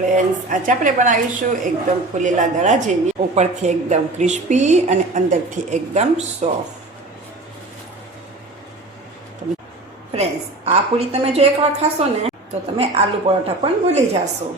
Friends, આજે આપણે બનાવીશું એકદમ ફૂલેલા દડા જેવી, ઉપરથી એકદમ ક્રિસ્પી અને અંદરથી એકદમ સોફ્ટ. ફ્રેન્ડ્સ, આ પૂરી તમે જો એકવાર ખાશો ને તો તમે આલુ પરોઠા પણ ભૂલી જશો.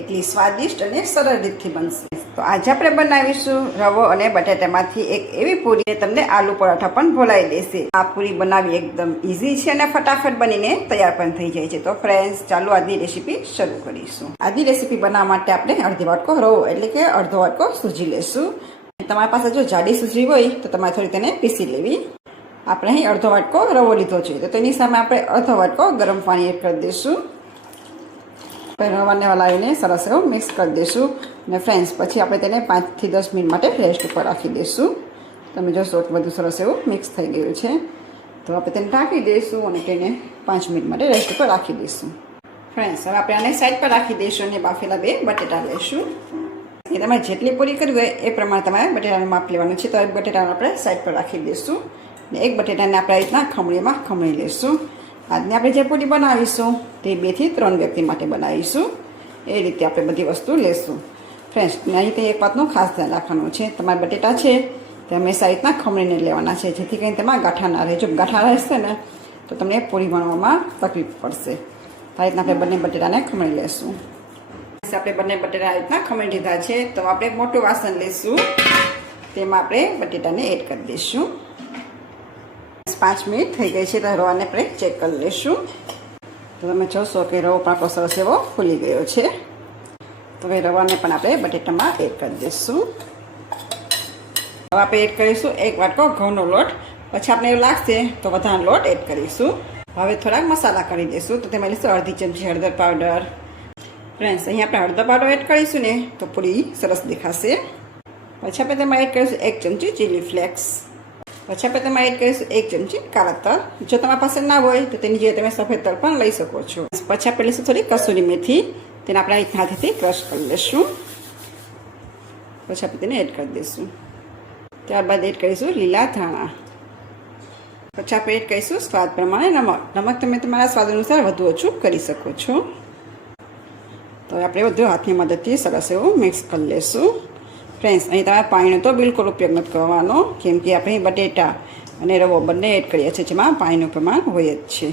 એટલી સ્વાદિષ્ટ અને સરળ રીતથી બનશે. તો આજે આપણે બનાવીશું રવો અને બટાટામાંથી એક એવી પૂરી તમને આલુ પરોઠા પણ ભૂલાઈ દેશે. આ પૂરી બનાવવી એકદમ ઇઝી છે અને ફટાફટ બનીને તૈયાર પણ થઈ જાય છે. તો ફ્રેન્ડ્સ, ચાલો આજની રેસીપી શરૂ કરીશું. આજની રેસીપી બનાવવા માટે આપણે અડધી વાટકો રવો એટલે કે અડધો વાટકો સૂજી લેશું. તમારી પાસે જો જાડી સૂજી હોય તો તમારે થોડી તેને પીસી લેવી. આપણે અહીં અડધો વાટકો રવો લીધો છે તો તેની સામે આપણે અડધો વાટકો ગરમ પાણી એડ કરી દઈશું. રવાને હલાવીને સરસ એવું મિક્સ કરી દઈશું. અને ફ્રેન્ડ્સ, પછી આપણે તેને 5 થી 10 મિનિટ માટે રેસ્ટ ઉપર રાખી દઈશું. તમે જોશો તો બધું સરસ એવું મિક્સ થઈ ગયું છે. તો આપણે તેને ઢાંકી દઈશું અને તેને 5 મિનિટ માટે રેસ્ટ ઉપર રાખી દઈશું. ફ્રેન્ડ્સ, હવે આપણે આને સાઈડ પર રાખી દઈશું અને બાફેલા 2 બટેટા લઈશું. એ તમારે જેટલી પૂરી કરવી હોય એ પ્રમાણે તમારે બટેટાનું માપ લેવાનું છે. તો બટેટાને આપણે સાઈડ પર રાખી દઈશું અને એક બટેટાને આપણે આ રીતના ખમણીમાં ખમણી લઈશું. આજની આપણે જે પૂરી બનાવીશું તે 2 થી 3 વ્યક્તિ માટે બનાવીશું. એ રીતે આપણે બધી વસ્તુ લેશું. ફ્રેન્ડ્સ, અહીં તે એક વાતનું ખાસ ધ્યાન રાખવાનું છે. તમારા બટેટા છે તે હંમેશા રીતના ખમણીને લેવાના છે, જેથી કરીને તેમાં ગાંઠા ના રહે. જો ગાંઠા રહેશે ને તો તમને પૂરી બનાવવામાં તકલીફ પડશે. આ રીતના આપણે બંને બટેટાને ખમણી લેશું. આપણે બંને બટેટા આ રીતના ખમણી લીધા છે તો આપણે મોટું વાસણ લઈશું. તેમાં આપણે બટેટાને એડ કરી દઈશું. 5 મિનિટ થઈ ગઈ છે તો રવાને આપણે ચેક કરી લઈશું. તો તમે જોશો કે રવો પણ આપણો સરસ એવો ફૂલી ગયો છે. તો હવે રવાને પણ આપણે બટેટામાં એડ કરી દઈશું. હવે આપણે એડ કરીશું 1 વાટકો ઘઉંનો લોટ. પછી આપણે એવું લાગશે તો વધારાનો લોટ એડ કરીશું. હવે થોડાક મસાલા કરી દઈશું. તો તેમાં લઈશું અડધી ચમચી હળદર પાવડર. ફ્રેન્ડ્સ, અહીં આપણે હળદર પાવડર એડ કરીશું ને તો પૂરી સરસ દેખાશે. પછી આપણે તેમાં એડ કરીશું 1 ચમચી ચીલી ફ્લેક્સ. પછી આપણે તેમાં એડ કરીશું 1 ચમચી કાળા તલ. જો તમારી પાસે ના હોય તો તેની જગ્યાએ તમે સફેદ તલ પણ લઈ શકો છો. પછી આપણે લઈશું થોડી કસૂરી મેથી. તેને આપણે હાથેથી ક્રશ કરી લઈશું. પછી આપણે તેને એડ કરી દઈશું. ત્યારબાદ એડ કરીશું લીલા ધાણા. પછી આપણે એડ કરીશું સ્વાદ પ્રમાણે નમક. નમક તમે તમારા સ્વાદ અનુસાર વધુ ઓછું કરી શકો છો. તો આપણે બધું હાથની મદદથી સરસ એવું મિક્સ કરી લઈશું. ફ્રેન્ડ્સ, અહીં તમારે પાણીનો તો બિલકુલ ઉપયોગ નથી કરવાનો, કેમ કે આપણે બટેટા અને રવો બંને એડ કરીએ છીએ જેમાં પાણીનું પ્રમાણ હોય જ છે.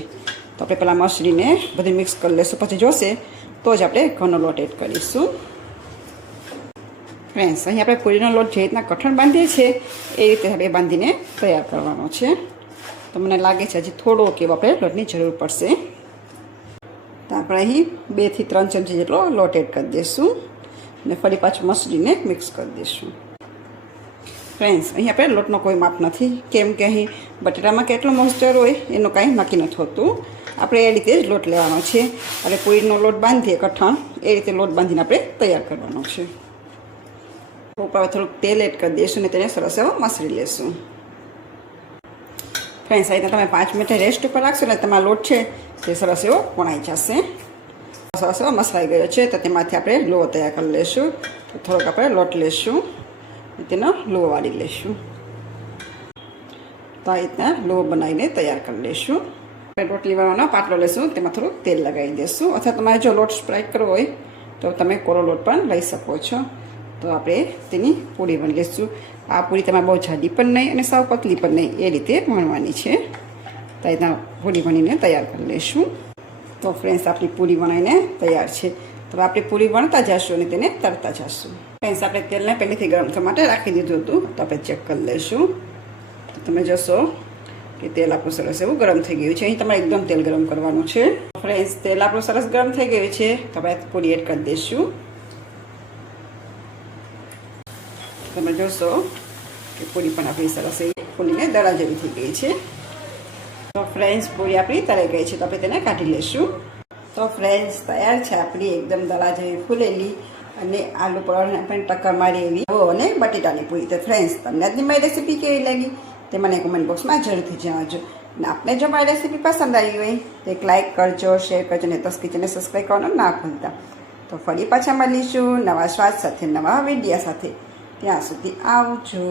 તો આપણે પહેલાં મસળીને બધું મિક્સ કરી લઈશું. પછી જોશે તો જ આપણે ઘઉંનો લોટ એડ કરીશું. ફ્રેન્ડ્સ, અહીં આપણે પૂરીનો લોટ જે રીતના કઠણ બાંધીએ છીએ એ રીતે આપણે બાંધીને તૈયાર કરવાનો છે. તો મને લાગે છે હજી થોડો એવો આપણે લોટની જરૂર પડશે. તો આપણે અહીં 2 થી 3 ચમચી જેટલો લોટ એડ કરી દઈશું અને ફરી પાછું મસળીને મિક્સ કરી દઈશું. ફ્રેન્ડ્સ, અહીં આપણે લોટનો કોઈ માપ નથી, કેમ કે અહીં બટેટામાં કેટલો મોઇસ્ચર હોય એનું કાંઈ નક્કી નથી હોતું. આપણે એ રીતે જ લોટ લેવાનો છે. અને પૂરીનો લોટ બાંધીએ કઠણ એ રીતે લોટ બાંધીને આપણે તૈયાર કરવાનો છે. ઉપર થોડુંક તેલ એડ કરી દઈશું અને તેને સરસ એવો મસળી લેશું. ફ્રેન્ડ્સ, અહીં તમે 5 મિનિટ રેસ્ટ ઉપર રાખશો એટલે તમારો લોટ છે તે સરસ એવો વણાઈ જશે. સરસ એવો મસળાઈ ગયો છે તો તેમાંથી આપણે લોહો તૈયાર કરી લઈશું. તો થોડોક આપણે લોટ લઈશું અને તેનો લોહો વાળી લઈશું. તો આ રીતના લોહો બનાવીને તૈયાર કરી લઈશું. આપણે રોટલી વાળવાનો પાટલો લઈશું, તેમાં થોડુંક તેલ લગાવી દઈશું. અથવા તમારે જો લોટ સ્પ્રેડ કરવો હોય તો તમે કોરો લોટ પણ લઈ શકો છો. તો આપણે તેની પૂરી બની લઈશું. આ પૂરી તમારે બહુ જાડી પણ નહીં અને સાવ પતલી પણ નહીં, એ રીતે વણવાની છે. તો રીતના પૂરી બનીને તૈયાર કરી લઈશું. તો ફ્રેન્ડ્સ, આપણી પૂરી બનાવીને તૈયાર છે. તો આપણે પૂરી વણતા જઈશું અને તેને તળતા જઈશું. ફ્રેન્ડ્સ, આપણે તેલને પહેલેથી ગરમ થવા માટે રાખી દીધું હતું, તો આપણે ચેક કરી લઈશું. તો તમે જોશો કે તેલ આપણું સરસ એવું ગરમ થઈ ગયું છે. અહીં તમારે એકદમ તેલ ગરમ કરવાનું છે. ફ્રેન્ડ્સ, તેલ આપણું સરસ ગરમ થઈ ગયું છે તો આપણે પૂરી એડ કરી દઈશું. તમે જોશો કે પૂરી પણ આપણી સરસ એવી ફૂલીને દડા જેવી થઈ ગઈ છે. તો ફ્રેન્ડ્સ, પૂરી આપણી તળાઈ ગઈ છે તો આપણે તેને કાઢી લઈશું. તો ફ્રેન્ડ્સ, તૈયાર છે આપણી એકદમ દડા જેવી ફૂલેલી અને આલુ પરોઠાને પણ ટક્કર મારી એવી અને બટેટાની પૂરી. તો ફ્રેન્ડ્સ, તમને આજની મારી રેસીપી કેવી લાગી તે મને કમેન્ટ બોક્સમાં જરૂરથી જણાવજો. અને આપને જો મારી રેસીપી પસંદ આવી હોય તો એક લાઇક કરજો, શેર કરજો અને તસ કિચનને સબસ્ક્રાઈબ કરવાનું ના ભૂલતા. તો ફરી પાછા મળીશું નવા સ્વાદ સાથે, નવા વિડીયા સાથે. ત્યાં સુધી આવજો.